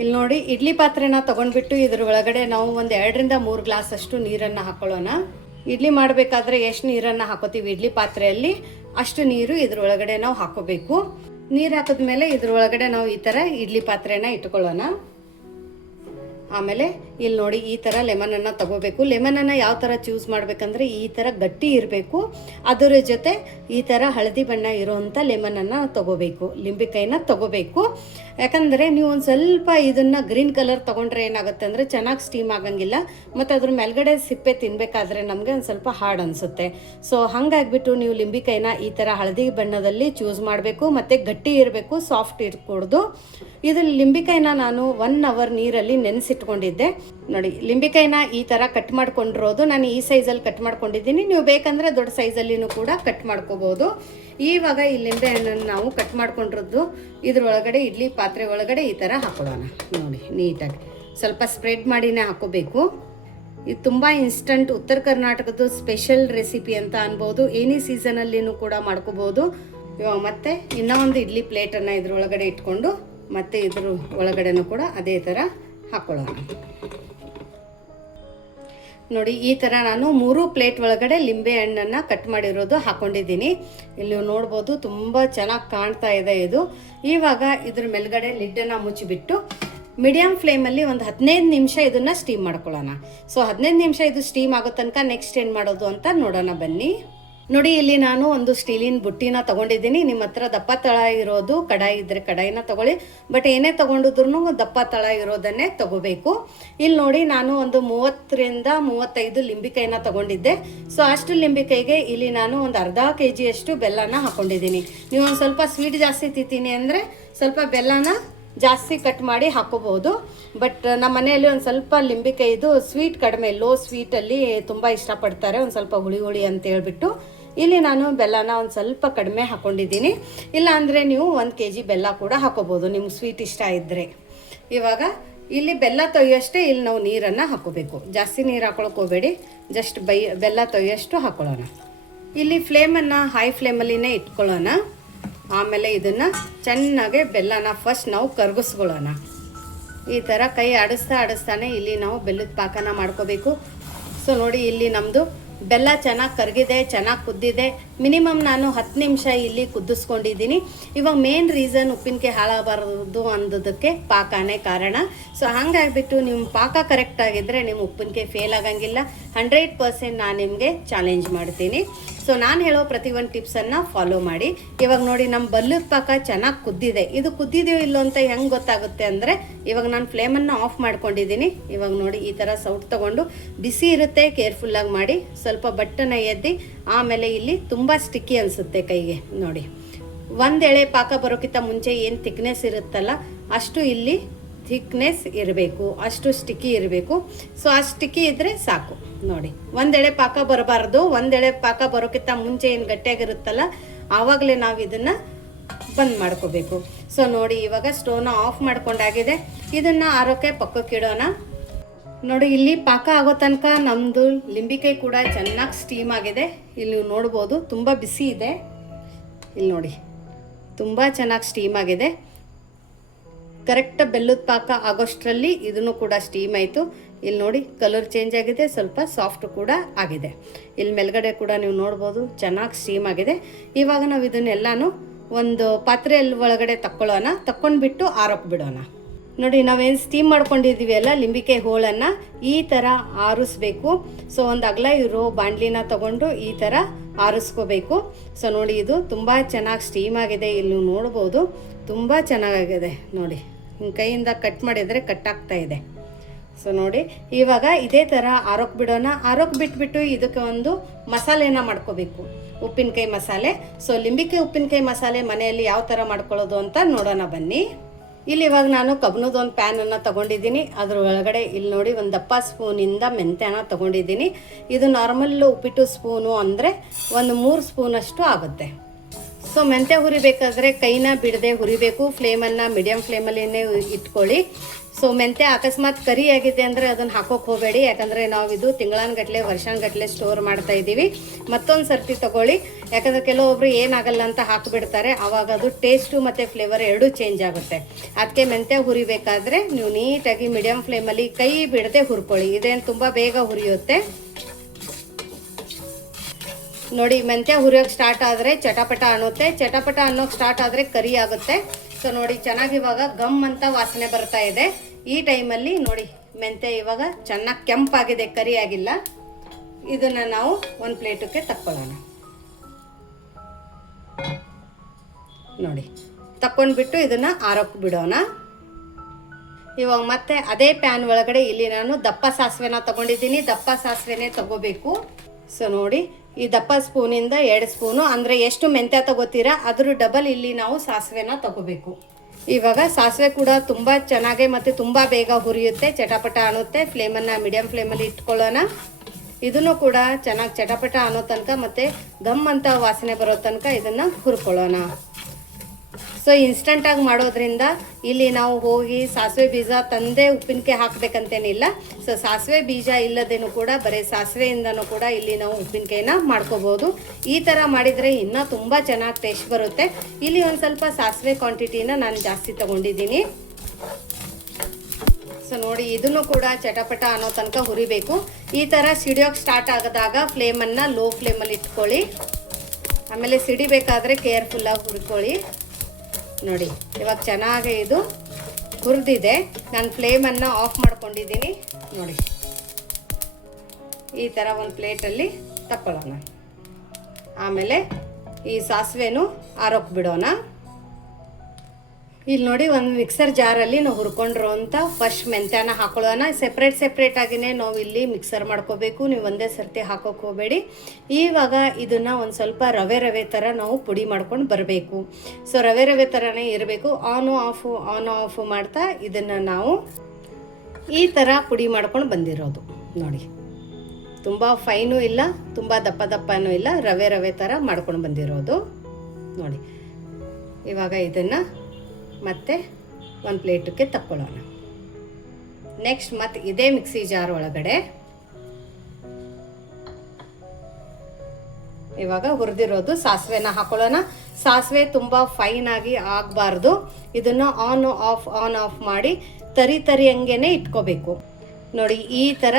ಇಲ್ಲಿ ನೋಡಿ, ಇಡ್ಲಿ ಪಾತ್ರೆನ ತೊಗೊಂಡ್ಬಿಟ್ಟು ಇದ್ರ ಒಳಗಡೆ ನಾವು ಒಂದು 2ರಿಂದ 3 ಗ್ಲಾಸ್ ಅಷ್ಟು ನೀರನ್ನು ಹಾಕೊಳ್ಳೋಣ. ಇಡ್ಲಿ ಮಾಡಬೇಕಾದ್ರೆ ಎಷ್ಟು ನೀರನ್ನು ಹಾಕೋತೀವಿ ಇಡ್ಲಿ ಪಾತ್ರೆಯಲ್ಲಿ ಅಷ್ಟು ನೀರು ಇದ್ರೊಳಗಡೆ ನಾವು ಹಾಕೋಬೇಕು. ನೀರು ಹಾಕಿದ್ಮೇಲೆ ಇದ್ರೊಳಗಡೆ ನಾವು ಈ ಥರ ಇಡ್ಲಿ ಪಾತ್ರೆನ ಇಟ್ಕೊಳ್ಳೋಣ. ಆಮೇಲೆ ಇಲ್ಲಿ ನೋಡಿ, ಈ ಥರ ಲೆಮನನ್ನು ತಗೋಬೇಕು. ಲೆಮನನ್ನು ಯಾವ ಥರ ಚೂಸ್ ಮಾಡಬೇಕಂದ್ರೆ ಈ ಥರ ಗಟ್ಟಿ ಇರಬೇಕು. ಅದರ ಜೊತೆ ಈ ಥರ ಹಳದಿ ಬಣ್ಣ ಇರೋವಂಥ ಲೆಮನನ್ನು ತಗೋಬೇಕು, ಲಿಂಬೆಕಾಯಿನ ತಗೋಬೇಕು. ಯಾಕಂದರೆ ನೀವು ಒಂದು ಸ್ವಲ್ಪ ಇದನ್ನು ಗ್ರೀನ್ ಕಲರ್ ತೊಗೊಂಡ್ರೆ ಏನಾಗುತ್ತೆ ಅಂದರೆ ಚೆನ್ನಾಗಿ ಸ್ಟೀಮ್ ಆಗಂಗಿಲ್ಲ, ಮತ್ತು ಅದ್ರ ಮೇಲ್ಗಡೆ ಸಿಪ್ಪೆ ತಿನ್ನಬೇಕಾದ್ರೆ ನಮಗೆ ಒಂದು ಸ್ವಲ್ಪ ಹಾರ್ಡ್ ಅನಿಸುತ್ತೆ. ಸೊ ಹಾಗಾಗಿಬಿಟ್ಟು ನೀವು ಲಿಂಬೆಕಾಯಿನ ಈ ಥರ ಹಳದಿ ಬಣ್ಣದಲ್ಲಿ ಚೂಸ್ ಮಾಡಬೇಕು, ಮತ್ತು ಗಟ್ಟಿ ಇರಬೇಕು, ಸಾಫ್ಟ್ ಇರಕೂಡ್ದು. ಇದು ಲಿಂಬೆಕಾಯಿನ ನಾನು 1 ಅವರ್ ನೀರಲ್ಲಿ ನೆನೆಸಿಟ್ಕೊಂಡಿದ್ದೆ. ನೋಡಿ, ಲಿಂಬೆಕಾಯಿನ ಈ ಥರ ಕಟ್ ಮಾಡ್ಕೊಂಡಿರೋದು ನಾನು ಈ ಸೈಜಲ್ಲಿ ಕಟ್ ಮಾಡ್ಕೊಂಡಿದ್ದೀನಿ. ನೀವು ಬೇಕಂದರೆ ದೊಡ್ಡ ಸೈಜಲ್ಲಿನೂ ಕೂಡ ಕಟ್ ಮಾಡ್ಕೋಬೋದು. ಇವಾಗ ಈ ಲಿಂಬೆ ಹಣ್ಣನ್ನು ನಾವು ಕಟ್ ಮಾಡ್ಕೊಂಡಿರೋದು ಇದ್ರೊಳಗಡೆ ಇಡ್ಲಿ ಪಾತ್ರೆ ಒಳಗಡೆ ಈ ಥರ ಹಾಕೊಳ್ಳೋಣ. ನೋಡಿ, ನೀಟಾಗಿ ಸ್ವಲ್ಪ ಸ್ಪ್ರೆಡ್ ಮಾಡಿನೇ ಹಾಕೋಬೇಕು. ಇದು ತುಂಬ ಇನ್ಸ್ಟಂಟ್ ಉತ್ತರ ಕರ್ನಾಟಕದ ಸ್ಪೆಷಲ್ ರೆಸಿಪಿ ಅಂತ ಅನ್ಬೋದು. ಎನಿ ಸೀಸನಲ್ಲಿನೂ ಕೂಡ ಮಾಡ್ಕೋಬೋದು. ಇವಾಗ ಮತ್ತೆ ಇನ್ನೂ ಒಂದು ಇಡ್ಲಿ ಪ್ಲೇಟನ್ನು ಇದ್ರೊಳಗಡೆ ಇಟ್ಕೊಂಡು ಮತ್ತು ಇದ್ರ ಒಳಗಡೆನೂ ಕೂಡ ಅದೇ ಥರ ಹಾಕೊಳ್ಳೋಣ. ನೋಡಿ, ಈ ಥರ ನಾನು 3 ಪ್ಲೇಟ್ ಒಳಗಡೆ ಲಿಂಬೆ ಹಣ್ಣನ್ನು ಕಟ್ ಮಾಡಿರೋದು ಹಾಕ್ಕೊಂಡಿದ್ದೀನಿ. ಇಲ್ಲಿ ನೋಡ್ಬೋದು, ತುಂಬ ಚೆನ್ನಾಗಿ ಕಾಣ್ತಾ ಇದೆ ಇದು. ಇವಾಗ ಇದ್ರ ಮೇಲ್ಗಡೆ ಲಿಡ್ಡನ್ನು ಮುಚ್ಚಿಬಿಟ್ಟು ಮೀಡಿಯಮ್ ಫ್ಲೇಮಲ್ಲಿ ಒಂದು 15 ನಿಮಿಷ ಇದನ್ನು ಸ್ಟೀಮ್ ಮಾಡ್ಕೊಳ್ಳೋಣ. ಸೊ 15 ನಿಮಿಷ ಇದು ಸ್ಟೀಮ್ ಆಗೋ ತನಕ ನೆಕ್ಸ್ಟ್ ಏನು ಮಾಡೋದು ಅಂತ ನೋಡೋಣ ಬನ್ನಿ. ನೋಡಿ, ಇಲ್ಲಿ ನಾನು ಒಂದು ಸ್ಟೀಲಿನ ಬುಟ್ಟಿನ ತೊಗೊಂಡಿದ್ದೀನಿ. ನಿಮ್ಮ ಹತ್ರ ದಪ್ಪ ತಳ ಇರೋದು ಕಡಾಯಿ ಇದ್ದರೆ ಕಡಾಯಿನ ತೊಗೊಳ್ಳಿ, ಬಟ್ ಏನೇ ತೊಗೊಂಡಿದ್ರು ದಪ್ಪ ತಳ ಇರೋದನ್ನೇ ತೊಗೋಬೇಕು. ಇಲ್ಲಿ ನೋಡಿ, ನಾನು ಒಂದು 30ರಿಂದ 35 ಲಿಂಬೆಕಾಯಿನ ತೊಗೊಂಡಿದ್ದೆ. ಸೊ ಅಷ್ಟು ಲಿಂಬೆಕಾಯಿಗೆ ಇಲ್ಲಿ ನಾನು ಒಂದು ಅರ್ಧ kg ಬೆಲ್ಲನ ಹಾಕ್ಕೊಂಡಿದ್ದೀನಿ. ನೀವು ಒಂದು ಸ್ವಲ್ಪ ಸ್ವೀಟ್ ಜಾಸ್ತಿ ತಿಂತೀನಿ ಅಂದರೆ ಸ್ವಲ್ಪ ಬೆಲ್ಲನ ಜಾಸ್ತಿ ಕಟ್ ಮಾಡಿ ಹಾಕೋಬಹುದು. ಬಟ್ ನಮ್ಮ ಮನೆಯಲ್ಲಿ ಒಂದು ಸ್ವಲ್ಪ ಲಿಂಬೆಕಾಯಿದು ಸ್ವೀಟ್ ಕಡಿಮೆ, ಲೋ ಸ್ವೀಟಲ್ಲಿ ತುಂಬ ಇಷ್ಟಪಡ್ತಾರೆ, ಒಂದು ಸ್ವಲ್ಪ ಹುಳಿ ಹುಳಿ ಅಂತ ಹೇಳ್ಬಿಟ್ಟು ಇಲ್ಲಿ ನಾನು ಬೆಲ್ಲನ ಒಂದು ಸ್ವಲ್ಪ ಕಡಿಮೆ ಹಾಕ್ಕೊಂಡಿದ್ದೀನಿ. ಇಲ್ಲ ಅಂದರೆ ನೀವು 1 kg ಬೆಲ್ಲ ಕೂಡ ಹಾಕೋಬೋದು, ನಿಮ್ಗೆ ಸ್ವೀಟ್ ಇಷ್ಟ ಇದ್ದರೆ. ಇವಾಗ ಇಲ್ಲಿ ಬೆಲ್ಲ ತೊಯ್ಯೋಷ್ಟೇ ಇಲ್ಲಿ ನಾವು ನೀರನ್ನು ಹಾಕೋಬೇಕು. ಜಾಸ್ತಿ ನೀರು ಹಾಕೊಳಕ್ಕೆ ಹೋಗಬೇಡಿ, ಜಸ್ಟ್ ಬೆಲ್ಲ ತೊಯ್ಯೋಷ್ಟು ಹಾಕೊಳ್ಳೋಣ. ಇಲ್ಲಿ ಫ್ಲೇಮನ್ನು ಹೈ ಫ್ಲೇಮಲ್ಲಿನೇ ಇಟ್ಕೊಳ್ಳೋಣ. ಆಮೇಲೆ ಇದನ್ನು ಚೆನ್ನಾಗಿ ಬೆಲ್ಲನ ಫಸ್ಟ್ ನಾವು ಕರಗಿಸ್ಕೊಳ್ಳೋಣ. ಈ ಥರ ಕೈ ಆಡಿಸ್ತಾನೆ ಇಲ್ಲಿ ನಾವು ಬೆಲ್ಲದ ಪಾಕನ ಮಾಡ್ಕೋಬೇಕು. ಸೊ ನೋಡಿ, ಇಲ್ಲಿ ನಮ್ಮದು ಬೆಲ್ಲ ಚೆನ್ನಾಗಿ ಕರಗಿದೆ, ಚೆನ್ನಾಗಿ ಕುದ್ದಿದೆ. ಮಿನಿಮಮ್ ನಾನು 10 ನಿಮಿಷ ಇಲ್ಲಿ ಕುದಿಸ್ಕೊಂಡಿದ್ದೀನಿ. ಇವಾಗ ಮೇನ್ ರೀಸನ್ ಉಪ್ಪಿನಕಾಯಿ ಹಾಳಾಗಬಾರ್ದು ಅಂದೋದಕ್ಕೆ ಪಾಕನೇ ಕಾರಣ. ಸೊ ಹಾಗಾಗಿಬಿಟ್ಟು ನಿಮ್ಮ ಪಾಕ ಕರೆಕ್ಟ್ ಆಗಿದ್ದರೆ ನಿಮ್ಮ ಉಪ್ಪಿನಕಾಯಿ ಫೇಲ್ ಆಗಂಗಿಲ್ಲ. 100% ನಾನು ನಿಮಗೆ ಚಾಲೆಂಜ್ ಮಾಡ್ತೀನಿ. ಸೊ ನಾನು ಹೇಳೋ ಪ್ರತಿಯೊಂದು ಟಿಪ್ಸನ್ನು ಫಾಲೋ ಮಾಡಿ. ಇವಾಗ ನೋಡಿ, ನಮ್ಮ ಬೆಲ್ಲದ ಪಾಕ ಚೆನ್ನಾಗಿ ಕುದ್ದಿದೆ. ಇದು ಕುದ್ದಿದೆಯೋ ಇಲ್ಲೋ ಅಂತ ಹೆಂಗೆ ಗೊತ್ತಾಗುತ್ತೆ ಅಂದರೆ, ಇವಾಗ ನಾನು ಫ್ಲೇಮನ್ನು ಆಫ್ ಮಾಡ್ಕೊಂಡಿದ್ದೀನಿ. ಇವಾಗ ನೋಡಿ, ಈ ಥರ ಸೌಟ್ ತೊಗೊಂಡು ಬಿಸಿ ಇರುತ್ತೆ, ಕೇರ್ಫುಲ್ಲಾಗಿ ಮಾಡಿ. ಸ್ವಲ್ಪ ಬಟ್ಟನ ಎದ್ದಿ ಆಮೇಲೆ ಇಲ್ಲಿ ತುಂಬ ಸ್ಟಿಕ್ಕಿ ಅನಿಸುತ್ತೆ ಕೈಗೆ. ನೋಡಿ, ಒಂದು ಎಳೆ ಪಾಕ ಬರೋಕ್ಕಿಂತ ಮುಂಚೆ ಏನು ಥಿಕ್ನೆಸ್ ಇರುತ್ತಲ್ಲ ಅಷ್ಟು ಇಲ್ಲಿ ಥಿಕ್ನೆಸ್ ಇರಬೇಕು, ಅಷ್ಟು ಸ್ಟಿಕ್ಕಿ ಇರಬೇಕು. ಸೊ ಆ ಸ್ಟಿಕ್ಕಿ ಇದ್ದರೆ ಸಾಕು. ನೋಡಿ, ಒಂದೆಳೆ ಪಾಕ ಬರಬಾರ್ದು. ಒಂದೆಳೆ ಪಾಕ ಬರೋಕ್ಕಿಂತ ಮುಂಚೆ ಏನು ಗಟ್ಟಿಯಾಗಿರುತ್ತಲ್ಲ ಆವಾಗಲೇ ನಾವು ಇದನ್ನು ಬಂದ್ ಮಾಡ್ಕೋಬೇಕು. ಸೊ ನೋಡಿ, ಇವಾಗ ಸ್ಟೋವ್ನ ಆಫ್ ಮಾಡ್ಕೊಂಡಾಗಿದೆ. ಇದನ್ನು ಆರೋಕ್ಕೆ ಪಕ್ಕಕ್ಕೆ ಇಡೋಣ. ನೋಡಿ, ಇಲ್ಲಿ ಪಾಕ ಆಗೋ ತನಕ ನಮ್ಮದು ಲಿಂಬೆಕಾಯಿ ಕೂಡ ಚೆನ್ನಾಗಿ ಸ್ಟೀಮ್ ಆಗಿದೆ. ಇಲ್ಲಿ ನೀವು ನೋಡ್ಬೋದು, ತುಂಬ ಬಿಸಿ ಇದೆ. ಇಲ್ಲಿ ನೋಡಿ, ತುಂಬ ಚೆನ್ನಾಗಿ ಸ್ಟೀಮ್ ಆಗಿದೆ. ಕರೆಕ್ಟ್ ಬೆಲ್ಲದ ಪಾಕ ಆಗೋಷ್ಟರಲ್ಲಿ ಇದನ್ನು ಕೂಡ ಸ್ಟೀಮ್ ಆಯಿತು. ಇಲ್ಲಿ ನೋಡಿ, ಕಲರ್ ಚೇಂಜ್ ಆಗಿದೆ, ಸ್ವಲ್ಪ ಸಾಫ್ಟ್ ಕೂಡ ಆಗಿದೆ. ಇಲ್ಲಿ ಮೇಲ್ಗಡೆ ಕೂಡ ನೀವು ನೋಡ್ಬೋದು, ಚೆನ್ನಾಗಿ ಸ್ಟೀಮ್ ಆಗಿದೆ. ಇವಾಗ ನಾವು ಇದನ್ನೆಲ್ಲನೂ ಒಂದು ಪಾತ್ರೆಯಲ್ಲಿ ಒಳಗಡೆ ತಕ್ಕೊಂಡ್ಬಿಟ್ಟು ಆರೋಕ್ಕೆ ಬಿಡೋಣ. ನೋಡಿ, ನಾವೇನು ಸ್ಟೀಮ್ ಮಾಡ್ಕೊಂಡಿದ್ದೀವಿ ಅಲ್ಲ ಲಿಂಬೆಕಾಯಿ ಹೋಳನ್ನು ಈ ಥರ ಆರಿಸ್ಬೇಕು. ಸೊ ಒಂದು ಅಗಲ ಇರೋ ಬಾಣಲಿನ ತಗೊಂಡು ಈ ಥರ ಆರಿಸ್ಕೋಬೇಕು. ಸೊ ನೋಡಿ, ಇದು ತುಂಬ ಚೆನ್ನಾಗಿ ಸ್ಟೀಮ್ ಆಗಿದೆ. ಇಲ್ಲಿ ನೋಡ್ಬೋದು, ತುಂಬ ಚೆನ್ನಾಗಿದೆ. ನೋಡಿ, ಹಿಂಗೆ ಕೈಯಿಂದ ಕಟ್ ಮಾಡಿದರೆ ಕಟ್ಟಾಗ್ತಾ ಇದೆ. ಸೊ ನೋಡಿ, ಇವಾಗ ಇದೇ ಥರ ಆರೋಕ್ಕೆ ಬಿಡೋಣ. ಆರೋಕ್ಕೆ ಬಿಟ್ಬಿಟ್ಟು ಇದಕ್ಕೆ ಒಂದು ಮಸಾಲೆನ ಮಾಡ್ಕೋಬೇಕು, ಉಪ್ಪಿನಕಾಯಿ ಮಸಾಲೆ. ಸೊ ಲಿಂಬೆಕಾಯಿ ಉಪ್ಪಿನಕಾಯಿ ಮಸಾಲೆ ಮನೆಯಲ್ಲಿ ಯಾವ ಥರ ಮಾಡ್ಕೊಳ್ಳೋದು ಅಂತ ನೋಡೋಣ ಬನ್ನಿ. ಇಲ್ಲಿ ಇವಾಗ ನಾನು ಕಬ್ಬಿಣದ ಒಂದು ಪ್ಯಾನನ್ನು ತೊಗೊಂಡಿದ್ದೀನಿ. ಅದ್ರ ಒಳಗಡೆ ಇಲ್ಲಿ ನೋಡಿ, ಒಂದು ದಪ್ಪ ಸ್ಪೂನಿಂದ ಮೆಂತ್ಯನ ತೊಗೊಂಡಿದ್ದೀನಿ. ಇದು ನಾರ್ಮಲ್ ಉಪ್ಪಿಟ್ಟು ಸ್ಪೂನು ಅಂದರೆ ಒಂದು 3 ಸ್ಪೂನಷ್ಟು ಆಗುತ್ತೆ. ಸೊ ಮೆಂತ್ಯ ಹುರಿಬೇಕಾದ್ರೆ ಕೈನ ಬಿಡದೆ ಹುರಿಬೇಕು. ಫ್ಲೇಮನ್ನು ಮೀಡಿಯಮ್ ಫ್ಲೇಮಲ್ಲಿನೇ ಇಟ್ಕೊಳ್ಳಿ. ಸೊ ಮೆಂತ್ಯ ಅಕಸ್ಮಾತ್ ಕರಿ ಆಗಿದೆ ಅಂದರೆ ಅದನ್ನು ಹಾಕೋಕೆ ಹೋಗಬೇಡಿ, ಯಾಕಂದರೆ ನಾವು ಇದು ತಿಂಗಳಾನ್ಗಟ್ಲೆ ವರ್ಷಾನ್ಗಟ್ಲೆ ಸ್ಟೋರ್ ಮಾಡ್ತಾ ಇದ್ದೀವಿ. ಮತ್ತೊಂದು ಸರ್ತಿ ತಗೊಳ್ಳಿ, ಯಾಕಂದರೆ ಕೆಲವೊಬ್ರು ಏನಾಗಲ್ಲ ಅಂತ ಹಾಕಿಬಿಡ್ತಾರೆ, ಆವಾಗ ಅದು ಟೇಸ್ಟು ಮತ್ತು ಫ್ಲೇವರ್ ಎರಡೂ ಚೇಂಜ್ ಆಗುತ್ತೆ. ಅದಕ್ಕೆ ಮೆಂತ್ಯ ಹುರಿಬೇಕಾದ್ರೆ ನೀವು ನೀಟಾಗಿ ಮೀಡಿಯಮ್ ಫ್ಲೇಮಲ್ಲಿ ಕೈ ಬಿಡದೆ ಹುರ್ಕೊಳ್ಳಿ. ಇದೇನು ತುಂಬ ಬೇಗ ಹುರಿಯುತ್ತೆ. ನೋಡಿ, ಮೆಂತ್ಯ ಹುರಿಯೋಕೆ ಸ್ಟಾರ್ಟ್ ಆದರೆ ಚಟಪಟ ಅನ್ನುತ್ತೆ, ಚಟಪಟ ಅನ್ನೋಕೆ ಸ್ಟಾರ್ಟ್ ಆದರೆ ಕರಿ ಆಗುತ್ತೆ. ಸೊ ನೋಡಿ, ಚೆನ್ನಾಗಿ ಇವಾಗ ಗಮ್ ಅಂತ ವಾಸನೆ ಬರ್ತಾ ಇದೆ. ಈ ಟೈಮಲ್ಲಿ ನೋಡಿ ಮೆಂತ್ಯ ಇವಾಗ ಚೆನ್ನಾಗಿ ಕೆಂಪಾಗಿದೆ, ಕರಿ ಆಗಿಲ್ಲ. ಇದನ್ನು ನಾವು ಒಂದು ಪ್ಲೇಟಕ್ಕೆ ತಕ್ಕೊಳ್ಳೋಣ. ನೋಡಿ, ತಕ್ಕೊಂಡ್ಬಿಟ್ಟು ಇದನ್ನು ಆರೋಕ್ಕೆ ಬಿಡೋಣ. ಇವಾಗ ಮತ್ತೆ ಅದೇ ಪ್ಯಾನ್ ಒಳಗಡೆ ಇಲ್ಲಿ ನಾನು ದಪ್ಪ ಸಾಸಿವೆನ ತಗೊಂಡಿದ್ದೀನಿ. ದಪ್ಪ ಸಾಸಿವೆನೇ ತಗೋಬೇಕು. ಸೊ ನೋಡಿ, ಈ ದಪ್ಪ ಸ್ಪೂನಿಂದ 2 ಸ್ಪೂನು, ಅಂದರೆ ಎಷ್ಟು ಮೆಂತ್ಯ ತಗೋತೀರಾ ಅದ್ರ ಡಬಲ್ ಇಲ್ಲಿ ನಾವು ಸಾಸಿವೆನ ತಗೋಬೇಕು. ಇವಾಗ ಸಾಸಿವೆ ಕೂಡ ತುಂಬ ಚೆನ್ನಾಗೆ ಮತ್ತು ತುಂಬ ಬೇಗ ಹುರಿಯುತ್ತೆ, ಚಟಪಟ ಅನ್ನುತ್ತೆ. ಫ್ಲೇಮನ್ನು ಮೀಡಿಯಮ್ ಫ್ಲೇಮಲ್ಲಿ ಇಟ್ಕೊಳ್ಳೋಣ. ಇದನ್ನು ಕೂಡ ಚೆನ್ನಾಗಿ ಚಟಪಟ ಅನ್ನೋ ತನಕ ಮತ್ತು ಗಮ್ ಅಂತ ವಾಸನೆ ಬರೋ ತನಕ ಇದನ್ನು ಹುರ್ಕೊಳ್ಳೋಣ. ಸೊ ಇನ್ಸ್ಟಂಟಾಗಿ ಮಾಡೋದ್ರಿಂದ ಇಲ್ಲಿ ನಾವು ಹೋಗಿ ಸಾಸಿವೆ ಬೀಜ ತಂದೆ ಉಪ್ಪಿನಕಾಯಿ ಹಾಕಬೇಕಂತೇನಿಲ್ಲ. ಸೊ ಸಾಸಿವೆ ಬೀಜ ಇಲ್ಲದೇನೂ ಕೂಡ ಬರೀ ಸಾಸಿವೆಯಿಂದನೂ ಕೂಡ ಇಲ್ಲಿ ನಾವು ಉಪ್ಪಿನಕಾಯಿನ ಮಾಡ್ಕೋಬೋದು. ಈ ಥರ ಮಾಡಿದರೆ ಇನ್ನೂ ತುಂಬ ಚೆನ್ನಾಗಿ ಟೇಸ್ಟ್ ಬರುತ್ತೆ. ಇಲ್ಲಿ ಒಂದು ಸ್ವಲ್ಪ ಸಾಸಿವೆ ಕ್ವಾಂಟಿಟಿನ ನಾನು ಜಾಸ್ತಿ ತೊಗೊಂಡಿದ್ದೀನಿ. ಸೊ ನೋಡಿ, ಇದನ್ನು ಕೂಡ ಚಟಪಟ ಅನ್ನೋ ತನಕ ಹುರಿಬೇಕು. ಈ ಥರ ಸಿಡಿಯೋಕ್ಕೆ ಸ್ಟಾರ್ಟ್ ಆಗೋದಾಗ ಫ್ಲೇಮನ್ನು ಲೋ ಫ್ಲೇಮಲ್ಲಿ ಇಟ್ಕೊಳ್ಳಿ. ಆಮೇಲೆ ಸಿಡಿಬೇಕಾದ್ರೆ ಕೇರ್ಫುಲ್ಲಾಗಿ ಹುರ್ಕೊಳ್ಳಿ. ನೋಡಿ, ಇವಾಗ ಚೆನ್ನಾಗಿ ಇದು ಹುರಿದಿದೆ. ನಾನು ಫ್ಲೇಮನ್ನು ಆಫ್ ಮಾಡ್ಕೊಂಡಿದ್ದೀನಿ. ನೋಡಿ, ಈ ಥರ ಒಂದು ಪ್ಲೇಟಲ್ಲಿ ತಕ್ಕೊಳ್ಳೋಣ. ಆಮೇಲೆ ಈ ಸಾಸಿವೆನೂ ಆರೋಕ್ಕೆ ಬಿಡೋಣ. ಇಲ್ಲಿ ನೋಡಿ, ಒಂದು ಮಿಕ್ಸರ್ ಜಾರಲ್ಲಿ ನಾವು ಹುರ್ಕೊಂಡಿರೋಂಥ ಫಸ್ಟ್ ಮೆಂತ್ಯನ ಹಾಕೊಳ್ಳೋಣ. ಸೆಪ್ರೇಟಾಗಿಯೇ ನಾವು ಇಲ್ಲಿ ಮಿಕ್ಸರ್ ಮಾಡ್ಕೋಬೇಕು, ನೀವು ಒಂದೇ ಸರ್ತಿ ಹಾಕೋಕೆ ಹೋಗಬೇಡಿ. ಇವಾಗ ಇದನ್ನು ಒಂದು ಸ್ವಲ್ಪ ರವೆ ಥರ ನಾವು ಪುಡಿ ಮಾಡ್ಕೊಂಡು ಬರಬೇಕು. ಸೊ ರವೆ ಥರನೇ ಇರಬೇಕು. ಆನು ಆಫು ಮಾಡ್ತಾ ಇದನ್ನು ನಾವು ಈ ಥರ ಪುಡಿ ಮಾಡ್ಕೊಂಡು ಬಂದಿರೋದು. ನೋಡಿ, ತುಂಬ ಫೈನೂ ಇಲ್ಲ, ತುಂಬ ದಪ್ಪನೂ ಇಲ್ಲ, ರವೆ ಥರ ಮಾಡ್ಕೊಂಡು ಬಂದಿರೋದು. ನೋಡಿ, ಇವಾಗ ಇದನ್ನು ಮತ್ತೆ ಒಂದು ಪ್ಲೇಟಕ್ಕೆ ತಕ್ಕೊಳ್ಳೋಣ. ನೆಕ್ಸ್ಟ್ ಮತ್ತೆ ಇದೇ ಮಿಕ್ಸಿ ಜಾರ್ ಒಳಗಡೆ ಇವಾಗ ಹುರಿದಿರೋದು ಸಾಸಿವೆನ ಹಾಕೊಳ್ಳೋಣ. ಸಾಸಿವೆ ತುಂಬ ಫೈನ್ ಆಗಿ ಆಗಬಾರ್ದು. ಇದನ್ನು ಆನ್ ಆಫ್ ಮಾಡಿ ತರಿ ಹಂಗೇನೆ ಇಟ್ಕೋಬೇಕು. ನೋಡಿ, ಈ ಥರ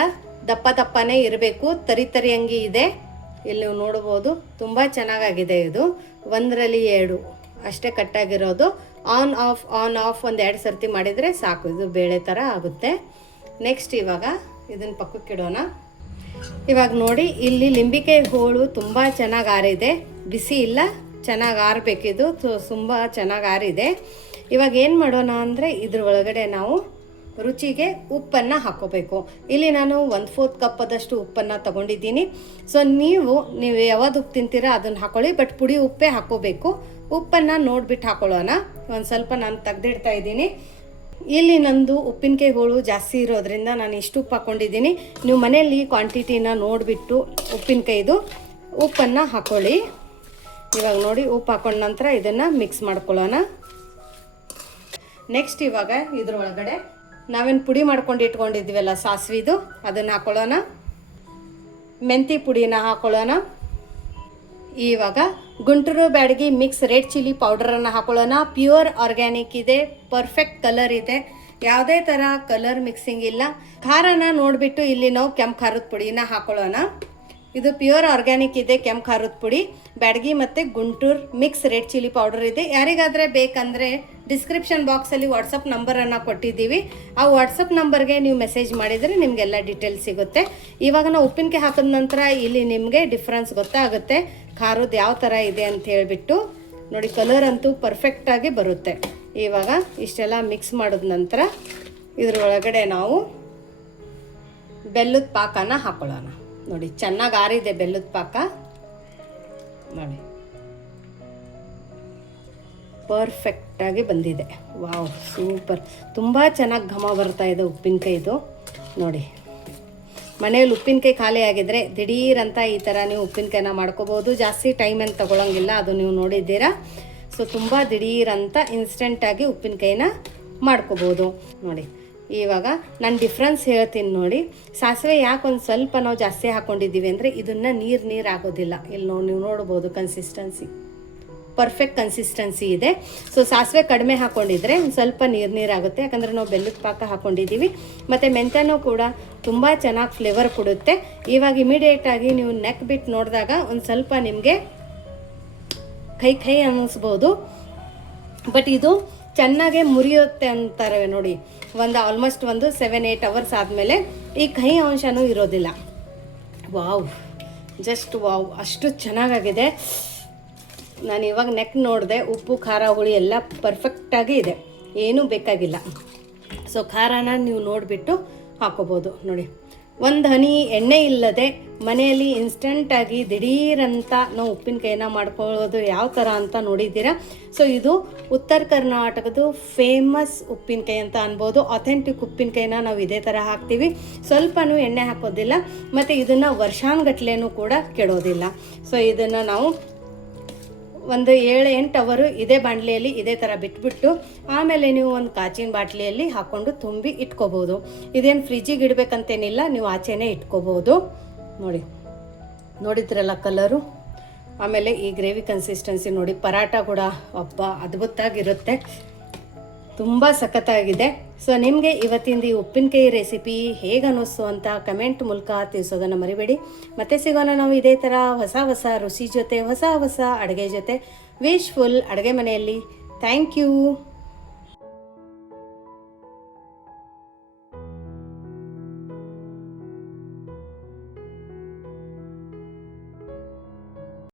ದಪ್ಪನೇ ಇರಬೇಕು, ತರಿ ಹಂಗೆ ಇದೆ. ಇಲ್ಲಿ ನೀವು ನೋಡ್ಬೋದು, ತುಂಬ ಚೆನ್ನಾಗಾಗಿದೆ. ಇದು 1ರಲ್ಲಿ 2 ಅಷ್ಟೇ ಕಟ್ಟಾಗಿರೋದು. ಆನ್ ಆಫ್ ಒಂದು 2 ಸರ್ತಿ ಮಾಡಿದರೆ ಸಾಕು, ಇದು ಬೇಳೆ ಥರ ಆಗುತ್ತೆ. ನೆಕ್ಸ್ಟ್ ಇವಾಗ ಇದನ್ನು ಪಕ್ಕಕ್ಕಿಡೋಣ. ಇವಾಗ ನೋಡಿ, ಇಲ್ಲಿ ಲಿಂಬಿಕಾಯಿ ಹೋಳು ತುಂಬ ಚೆನ್ನಾಗಿ ಆರಿದೆ, ಬಿಸಿ ಇಲ್ಲ, ಚೆನ್ನಾಗಿ ಆರಬೇಕಿದು, ತುಂಬ ಚೆನ್ನಾಗಿ ಆರಿದೆ. ಇವಾಗ ಏನು ಮಾಡೋಣ ಅಂದರೆ ಇದ್ರ ಒಳಗಡೆ ನಾವು ರುಚಿಗೆ ಉಪ್ಪನ್ನು ಹಾಕ್ಕೋಬೇಕು. ಇಲ್ಲಿ ನಾನು 1/4 ಕಪ್ಪದಷ್ಟು ಉಪ್ಪನ್ನು ತಗೊಂಡಿದ್ದೀನಿ. ಸೊ ನೀವು ಯಾವ್ದು ಉಪ್ಪು ತಿಂತೀರಾ ಅದನ್ನು ಹಾಕೊಳ್ಳಿ, ಬಟ್ ಪುಡಿ ಉಪ್ಪೇ ಹಾಕ್ಕೋಬೇಕು. ಉಪ್ಪನ್ನು ನೋಡಿಬಿಟ್ಟು ಹಾಕೊಳ್ಳೋಣ. ಒಂದು ಸ್ವಲ್ಪ ನಾನು ತೆಗೆದಿಡ್ತಾ ಇದ್ದೀನಿ. ಇಲ್ಲಿ ನಂದು ಉಪ್ಪಿನಕಾಯಿ ಹೋಳು ಜಾಸ್ತಿ ಇರೋದ್ರಿಂದ ನಾನು ಇಷ್ಟು ಉಪ್ಪು ಹಾಕ್ಕೊಂಡಿದ್ದೀನಿ. ನೀವು ಮನೆಯಲ್ಲಿ ಕ್ವಾಂಟಿಟಿನ ನೋಡಿಬಿಟ್ಟು ಉಪ್ಪಿನಕಾಯಿದು ಉಪ್ಪನ್ನು ಹಾಕ್ಕೊಳ್ಳಿ. ಇವಾಗ ನೋಡಿ, ಉಪ್ಪು ಹಾಕೊಂಡ ನಂತರ ಇದನ್ನು ಮಿಕ್ಸ್ ಮಾಡ್ಕೊಳ್ಳೋಣ. ನೆಕ್ಸ್ಟ್ ಇವಾಗ ಇದ್ರೊಳಗಡೆ ನಾವೇನು ಪುಡಿ ಮಾಡ್ಕೊಂಡು ಇಟ್ಕೊಂಡಿದ್ವಲ್ಲ ಸಾಸಿವೆದು, ಅದನ್ನು ಹಾಕೊಳ್ಳೋಣ. ಮೆಂತಿ ಪುಡಿನ ಹಾಕೊಳ್ಳೋಣ. ಇವಾಗ Guntur Byadgi mix red chilli ಪೌಡರನ್ನು ಹಾಕೊಳ್ಳೋಣ. ಪ್ಯೂರ್ ಆರ್ಗ್ಯಾನಿಕ್ ಇದೆ, ಪರ್ಫೆಕ್ಟ್ ಕಲರ್ ಇದೆ, ಯಾವುದೇ ಥರ ಕಲರ್ ಮಿಕ್ಸಿಂಗ್ ಇಲ್ಲ. ಖಾರನ ನೋಡಿಬಿಟ್ಟು ಇಲ್ಲಿ ನಾವು ಕೆಂಪು ಖಾರದ ಪುಡಿನ ಹಾಕೊಳ್ಳೋಣ. ಇದು ಪ್ಯೂರ್ ಆರ್ಗ್ಯಾನಿಕ್ ಇದೆ, ಕೆಂಪು ಖಾರದ ಪುಡಿ. ಬ್ಯಾಡಗಿ ಮತ್ತು Guntur mix red chilli powder ಇದೆ. ಯಾರಿಗಾದರೆ ಬೇಕಂದರೆ ಡಿಸ್ಕ್ರಿಪ್ಷನ್ ಬಾಕ್ಸಲ್ಲಿ ವಾಟ್ಸಪ್ ನಂಬರನ್ನು ಕೊಟ್ಟಿದ್ದೀವಿ. ಆ ವಾಟ್ಸಪ್ ನಂಬರ್ಗೆ ನೀವು ಮೆಸೇಜ್ ಮಾಡಿದರೆ ನಿಮಗೆಲ್ಲ ಡೀಟೇಲ್ಸ್ ಸಿಗುತ್ತೆ. ಇವಾಗ ನಾವು ಉಪ್ಪಿನಕಾಯಿ ಹಾಕಿದ ನಂತರ ಇಲ್ಲಿ ನಿಮಗೆ ಡಿಫ್ರೆನ್ಸ್ ಗೊತ್ತಾಗುತ್ತೆ ಖಾರದ್ದು ಯಾವ ಥರ ಇದೆ ಅಂತ ಹೇಳಿಬಿಟ್ಟು. ನೋಡಿ, ಕಲರ್ ಅಂತೂ ಪರ್ಫೆಕ್ಟಾಗಿ ಬರುತ್ತೆ. ಇವಾಗ ಇಷ್ಟೆಲ್ಲ ಮಿಕ್ಸ್ ಮಾಡಿದ ನಂತರ ಇದರೊಳಗಡೆ ನಾವು ಬೆಲ್ಲದ ಪಾಕನ ಹಾಕೊಳ್ಳೋಣ. ನೋಡಿ, ಚೆನ್ನಾಗಿ ಆರಿದೆ ಬೆಲ್ಲದ ಪಾಕ. ನೋಡಿ, ಪರ್ಫೆಕ್ಟಾಗಿ ಬಂದಿದೆ. ವಾವ್, ಸೂಪರ್, ತುಂಬ ಚೆನ್ನಾಗಿ ಘಮ ಬರ್ತಾ ಇದೆ ಉಪ್ಪಿನಕಾಯಿದು. ನೋಡಿ, ಮನೆಯಲ್ಲಿ ಉಪ್ಪಿನಕಾಯಿ ಖಾಲಿ ಆಗಿದ್ರೆ ದಿಢೀರಂತ ಈ ಥರ ನೀವು ಉಪ್ಪಿನಕಾಯಿನ ಮಾಡ್ಕೋಬೋದು. ಜಾಸ್ತಿ ಟೈಮ್ ಏನು ತೊಗೊಳಂಗಿಲ್ಲ, ಅದು ನೀವು ನೋಡಿದ್ದೀರಾ. ಸೊ ತುಂಬ ದಿಢೀರಂತ ಇನ್ಸ್ಟೆಂಟಾಗಿ ಉಪ್ಪಿನಕಾಯಿನ ಮಾಡ್ಕೋಬೋದು ನೋಡಿ. ಇವಾಗ ನಾನು ಡಿಫ್ರೆನ್ಸ್ ಹೇಳ್ತೀನಿ ನೋಡಿ. ಸಾಸಿವೆ ಯಾಕೆ ಒಂದು ಸ್ವಲ್ಪ ನಾವು ಜಾಸ್ತಿ ಹಾಕ್ಕೊಂಡಿದ್ದೀವಿ ಅಂದರೆ ಇದನ್ನು ನೀರು ಆಗೋದಿಲ್ಲ. ಇಲ್ಲಿ ನೀವು ನೋಡ್ಬೋದು ಕನ್ಸಿಸ್ಟೆನ್ಸಿ ಪರ್ಫೆಕ್ಟ್ ಕನ್ಸಿಸ್ಟೆನ್ಸಿ ಇದೆ. ಸೊ ಸಾಸಿವೆ ಕಡಿಮೆ ಹಾಕ್ಕೊಂಡಿದ್ರೆ ಒಂದು ಸ್ವಲ್ಪ ನೀರಾಗುತ್ತೆ, ಯಾಕಂದರೆ ನಾವು ಬೆಲ್ಲದ ಪಾಕ ಹಾಕ್ಕೊಂಡಿದ್ದೀವಿ. ಮತ್ತು ಮೆಂತ್ಯನೂ ಕೂಡ ತುಂಬ ಚೆನ್ನಾಗಿ ಫ್ಲೇವರ್ ಕೊಡುತ್ತೆ. ಇವಾಗ ಇಮಿಡಿಯೇಟಾಗಿ ನೀವು ನೆಕ್ ಬಿಟ್ಟು ನೋಡಿದಾಗ ಒಂದು ಸ್ವಲ್ಪ ನಿಮಗೆ ಕೈ ಅನ್ನಿಸ್ಬೋದು, ಬಟ್ ಇದು ಚೆನ್ನಾಗೇ ಮುರಿಯುತ್ತೆ ಅಂತಾರೆ ನೋಡಿ. ಆಲ್ಮೋಸ್ಟ್ 7-8 ಅವರ್ಸ್ ಆದಮೇಲೆ ಈ ಕಹಿ ಅಂಶನೂ ಇರೋದಿಲ್ಲ. ವಾವ್, ಜಸ್ಟ್ ವಾವ್, ಅಷ್ಟು ಚೆನ್ನಾಗಾಗಿದೆ. ನಾನು ಇವಾಗ ನೆಕ್ ನೋಡಿದೆ, ಉಪ್ಪು ಖಾರ ಹುಳಿ ಎಲ್ಲ ಪರ್ಫೆಕ್ಟಾಗಿ ಇದೆ, ಏನೂ ಬೇಕಾಗಿಲ್ಲ. ಸೊ ಖಾರನ ನೀವು ನೋಡಿಬಿಟ್ಟು ಹಾಕೋಬೋದು ನೋಡಿ. ಒಂದು ಹನಿ ಎಣ್ಣೆ ಇಲ್ಲದೆ ಮನೆಯಲ್ಲಿ ಇನ್ಸ್ಟೆಂಟಾಗಿ ದಿಢೀರಂತ ನಾವು ಉಪ್ಪಿನಕಾಯಿನ ಮಾಡ್ಕೊಳ್ಳೋದು ಯಾವ ಥರ ಅಂತ ನೋಡಿದ್ದೀರಾ. ಸೊ ಇದು ಉತ್ತರ ಕರ್ನಾಟಕದ ಫೇಮಸ್ ಉಪ್ಪಿನಕಾಯಿ ಅಂತ ಅನ್ಬೋದು. ಅಥೆಂಟಿಕ್ ಉಪ್ಪಿನಕಾಯಿನ ನಾವು ಇದೇ ಥರ ಹಾಕ್ತೀವಿ, ಸ್ವಲ್ಪನೂ ಎಣ್ಣೆ ಹಾಕೋದಿಲ್ಲ, ಮತ್ತು ಇದನ್ನು ವರ್ಷಾನುಗಟ್ಲೆನೂ ಕೂಡ ಕೆಡೋದಿಲ್ಲ. ಸೊ ಇದನ್ನು ನಾವು 7-8 ಅವರು ಇದೇ ಬಾಣಲೆಯಲ್ಲಿ ಇದೇ ಥರ ಬಿಟ್ಬಿಟ್ಟು ಆಮೇಲೆ ನೀವು ಒಂದು ಕಾಚಿನ ಬಾಟ್ಲಿಯಲ್ಲಿ ಹಾಕ್ಕೊಂಡು ತುಂಬಿ ಇಟ್ಕೋಬೋದು. ಇದೇನು ಫ್ರಿಜ್ಜಿಗೆ ಇಡಬೇಕಂತೇನಿಲ್ಲ, ನೀವು ಆಚೆನೇ ಇಟ್ಕೋಬೋದು ನೋಡಿ. ನೋಡಿದ್ರಲ್ಲ ಕಲರು. ಆಮೇಲೆ ಈ ಗ್ರೇವಿ ಕನ್ಸಿಸ್ಟೆನ್ಸಿ ನೋಡಿ, ಪರಾಟ ಕೂಡ ಅದ್ಭುತವಾಗಿರುತ್ತೆ, ತುಂಬ ಸಖತ್ತಾಗಿದೆ. ಸೊ ನಿಮಗೆ ಇವತ್ತಿಂದ ಈ ಉಪ್ಪಿನಕಾಯಿ ರೆಸಿಪಿ ಹೇಗೆ ಅನ್ನಿಸ್ತು ಅಂತ ಕಮೆಂಟ್ ಮೂಲಕ ತಿಳಿಸೋದನ್ನು ಮರಿಬೇಡಿ. ಮತ್ತೆ ಸಿಗೋಣ ನಾವು ಇದೇ ಥರ ಹೊಸ ರುಚಿ ಜೊತೆ, ಹೊಸ ಅಡುಗೆ ಜೊತೆ, ವಿಶ್ಫುಲ್ ಅಡುಗೆ ಮನೆಯಲ್ಲಿ. Thank you.